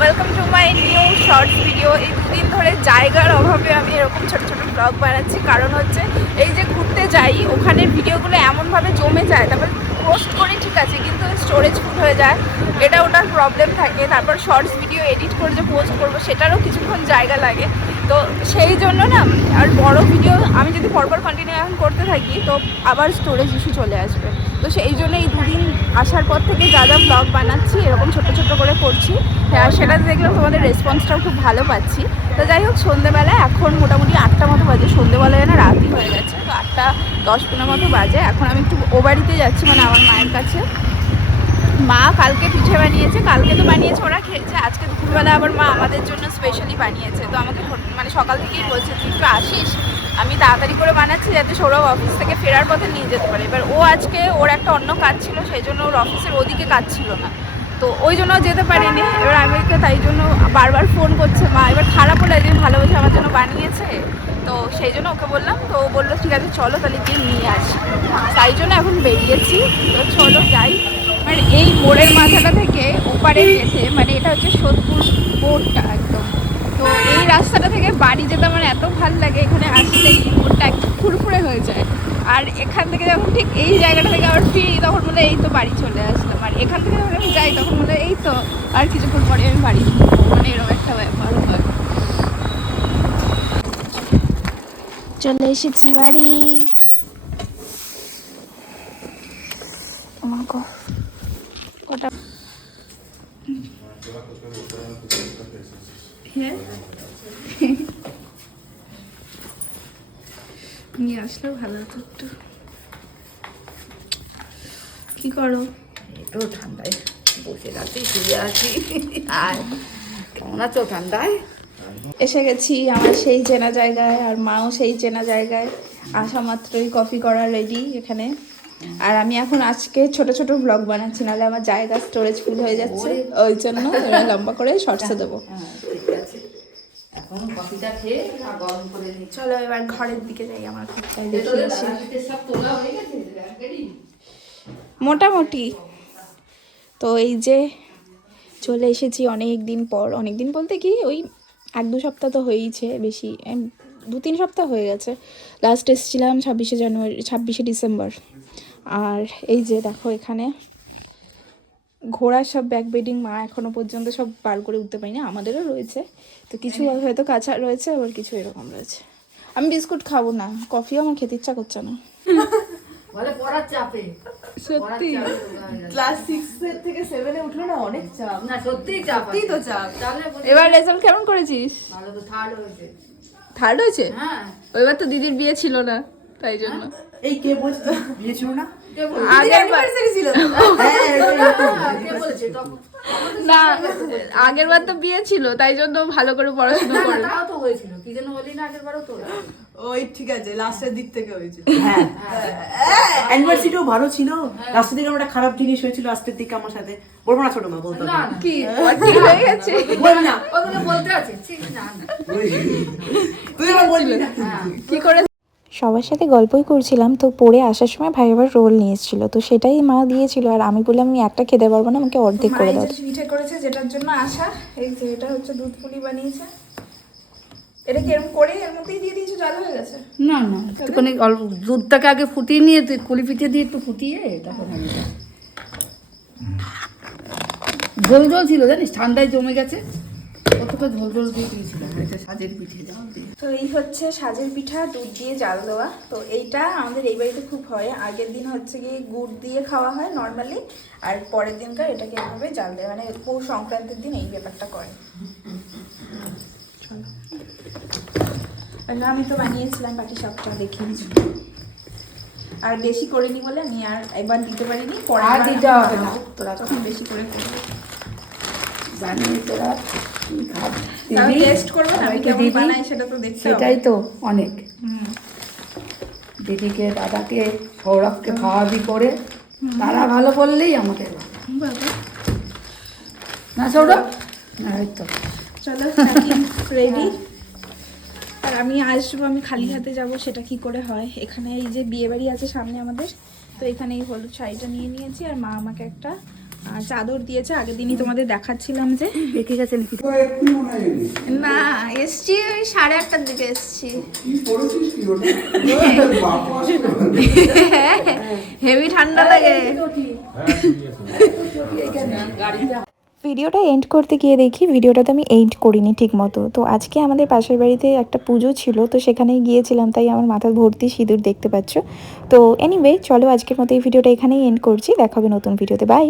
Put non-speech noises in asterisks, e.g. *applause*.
Welcome to my new shorts video এই দুদিন ধরে জায়গার অভাবে আমি এরকম ছোট ছোট ব্লগ বানাচ্ছি। কারণ হচ্ছে এই যে ঘুরতে যাই, ওখানে ভিডিওগুলো এমনভাবে জমে যায়, তারপর পোস্ট করি, ঠিক আছে, কিন্তু স্টোরেজ ফুল হয়ে যায়। এটা ওটার প্রবলেম থাকে। তারপর শর্টস ভিডিও এডিট করে যে পোস্ট করব, সেটারও কিছুক্ষণ জায়গা লাগে। তো সেই জন্য না, আর বড় ভিডিও আমি যদি পরপর কন্টিনিউ এখন করতে থাকি, তো আবার স্টোরেজ ইস্যু চলে আসবে। তো সেই জন্য এই দুদিন আসার পর থেকে যা যা ব্লগ বানাচ্ছি, এরকম ছোট ছোট করে করছি। আর সেটা দেখলাম তোমাদের রেসপন্সটাও খুব ভালো পাচ্ছি। তো যাই হোক, সন্ধেবেলা এখন মোটামুটি আটটা মতো বাজে। সন্ধেবেলায় না রাতই হয়ে গেছে। তো আটটা দশ পনেরো মতো বাজে। এখন আমি একটু ও বাড়িতে যাচ্ছি মানে আমার মায়ের কাছে। মা কালকে পিঠে বানিয়েছে, কালকে তো বানিয়েছে, ওরা খেয়েছে, আজকে দুপুরবেলা আবার মা আমাদের জন্য স্পেশালি বানিয়েছে। তো আমাকে মানে সকাল থেকেই বলছে, তুই একটু আসিস, আমি তাড়াতাড়ি করে বানাচ্ছি যাতে সৌরভ অফিস থেকে ফেরার পথে নিয়ে যেতে পারে। এবার ও আজকে ওর একটা অন্য কাজ ছিল, সেই জন্য ওর অফিসের ওদিকে কাজ ছিল না। তো ওই জন্য যেতে পারিনি। এবার আমি ওকে তাই জন্য বারবার ফোন করছে, মা, এবার খারাপ হলো যে ভালোবেসে আমার জন্য বানিয়েছে। তো সেই জন্য ওকে বললাম, তো ও বলল, ঠিক আছে, চলো তাহলে গিয়ে নিয়ে আসি। তাই জন্য এখন বেরিয়েছি। তো চলো যাই। মানে মাথাটা থেকে ওপারে যেতে মানে এটা হচ্ছে সোদপুর মোড়টা একদম। তো এই রাস্তাটা থেকে বাড়ি যেতে আমার এত ভালো লাগে, এখানে আসলেই মোড়টা একটু ফুরফুরে হয়ে যায়। আর এখান থেকে যখন ঠিক এই জায়গাটা থেকে আবার ফিরি, তখন মনে এই তো বাড়ি চলে আসলাম। আর এখান থেকে যখন আমি যাই, তখন মনে এই তো আর কিছুক্ষণ পরে আমি বাড়ি মানে এরকম একটা ব্যাপার হয়। চলে এসেছি বাড়ি আমার গো হ্যাঁ নিয়ে আসলেও ভালো হতো একটু। কি করো? একটু ঠান্ডায় বসে রাতে শুয়ে আছি। আর কেমন আছো ঠান্ডায়? এসে গেছি আমার সেই চেনা জায়গায় আর মাও সেই চেনা জায়গায়। আসা মাত্রই কফি করা রেডি এখানে। আর আমি এখন আজকে ছোট ছোট ব্লগ বানাচ্ছি নাহলে আমার জায়গা স্টোরেজ ফুল হয়ে যাচ্ছে। ওই জন্য লম্বা করে শর্টসে দেবো। হ্যাঁ চলো এবার ঘরের দিকে যাই আমার হয়ে মোটামুটি। তো এই যে চলে এসেছি অনেক দিন পর। অনেক দিন বলতে কি ওই এক দু সপ্তাহ তো হয়েইছে বেশি দু তিন সপ্তাহ হয়ে গেছে। লাস্ট এসেছিলাম ছাব্বিশে জানুয়ারি ছাব্বিশে ডিসেম্বর। আর এই যে দেখো এখানে ঘোড়ার সব ব্যাক বেডিং মা এখনও পর্যন্ত সব বার করে উঠতে পারি না আমাদেরও রয়েছে। তো কিছু হয়তো কাঁচা রয়েছে আবার কিছু এরকম রয়েছে। আমি বিস্কুট খাব না কফিও আমার খেতে ইচ্ছা করছে না। *laughs* বলে পড়ার চাপে। সত্যি। ক্লাস সিক্স এর থেকে সেভেনে উঠল না অনেক চাপ। না সত্যিই চাপ সত্যিই তো চাপ। এবার রেজাল্ট কেমন করেছিস? ভালো তো থার্ড হয়েছে। থার্ড হয়েছে? হ্যাঁ। এবার তো দিদির বিয়ে ছিল না তাই জন্য। এই কে বলছে? বিয়ে ছিল না? আগের বার তো। হ্যাঁ, হ্যাঁ, কে বলেছে তখন না আগের বার তো বিয়ে ছিল তাই জন্য ভালো করে পড়াশোনা করে তাও তো হয়েছিল কি যেন বলি না আগের বারও তো ওই ঠিক আছে লাস্টের দিক থেকে হয়েছে হ্যাঁ অ্যানিভার্সারিটাও ভালো ছিল লাস্টের দিকে একটা খারাপ জিনিস হয়েছিল লাস্টের দিকে আমার সাথে বলব না ছোট মা বলতে না না কি ঠিক হয়ে গেছে বলবি না ওগুলো বলতে আছে ছি, না না তুই বলবি না কি করে সবার সাথে গল্পই করছিলাম তো পড়ে আসার সময় ভাই আবার রোল নিয়ে এসেছিল তো সেটাই মা দিয়েছিল আর আমি বললাম আমি একটা খেতে পারব না আমাকে অর্ধেক করে দাও। পিঠে করেছে যেটার জন্য আসা এই যে এটা হচ্ছে দুধ পুলি বানিয়েছে। এটা কি এরকম করে এর মধ্যেই দিয়ে দিয়েছ জল হয়ে গেছে? না না একটুখানি অল্প দুধটাকে আগে ফুটিয়ে নিয়ে তুই কুলি পিঠে দিয়ে একটু ফুটিয়ে তারপর। ঝোল ঝোল ছিল জানিস ঠান্ডায় জমে গেছে। কতটা ঝোল ঝোল দিয়ে দিয়েছিলাম এটা সাজের পিঠে যাও দিয়ে। তো এই হচ্ছে সাজের পিঠা দুধ দিয়ে জাল দেওয়া। তো এইটা আমাদের এই বাড়িতে খুব হয়। আগের দিন হচ্ছে গিয়ে গুড় দিয়ে খাওয়া হয় নর্মালি আর পরের দিনকার এটাকে এভাবে জাল দেয় মানে পৌষ সংক্রান্তির দিন এই ব্যাপারটা করে। আমি তো বানিয়েছিলাম বাকি সবটা দেখিয়েছি আর বেশি করিনি বলে আমি আর একবার দিতে পারিনি পরে দিতে হবে না। তোরা তখন বেশি করে করব। জানি তোরা টেস্ট করবে না আমি কেমন বানাই সেটা তো দেখতে সেটাই তো অনেক। দিদিকে দাদাকে সৌরভকে খাওয়াবি করে তারা ভালো বাবা। না সৌরভ? না চলো রেডি আর আমি আসব আমি খালি হাতে যাব সেটা কি করে হয়? এখানে এই যে বিয়ে বাড়ি আছে সামনে আমাদের তো এখানে এই হলুদ শাড়িটা নিয়ে নিয়েছি আর মা আমাকে একটা চাদর দিয়েছে। আগের দিনই তোমাদের দেখাচ্ছিলাম যে। দেখে গেছে নাকি না এসছি ওই সাড়ে আটটার দিকে এসছি। হেভি *laughs* ঠান্ডা লাগে। ভিডিওটা এন্ড করতে গিয়ে দেখি ভিডিওটা তো আমি এন্ড করিনি ঠিক মতো তো আজকে আমাদের পাশের বাড়িতে একটা পুজো ছিল তো সেখানেই গিয়েছিলাম তাই আমার মাথা ভর্তি সিঁদুর দেখতে পাচ্ছ। তো এনিওয়ে চলো আজকের মতো এই ভিডিওটা এখানেই এন্ড করছি দেখা হবে নতুন ভিডিওতে। বাই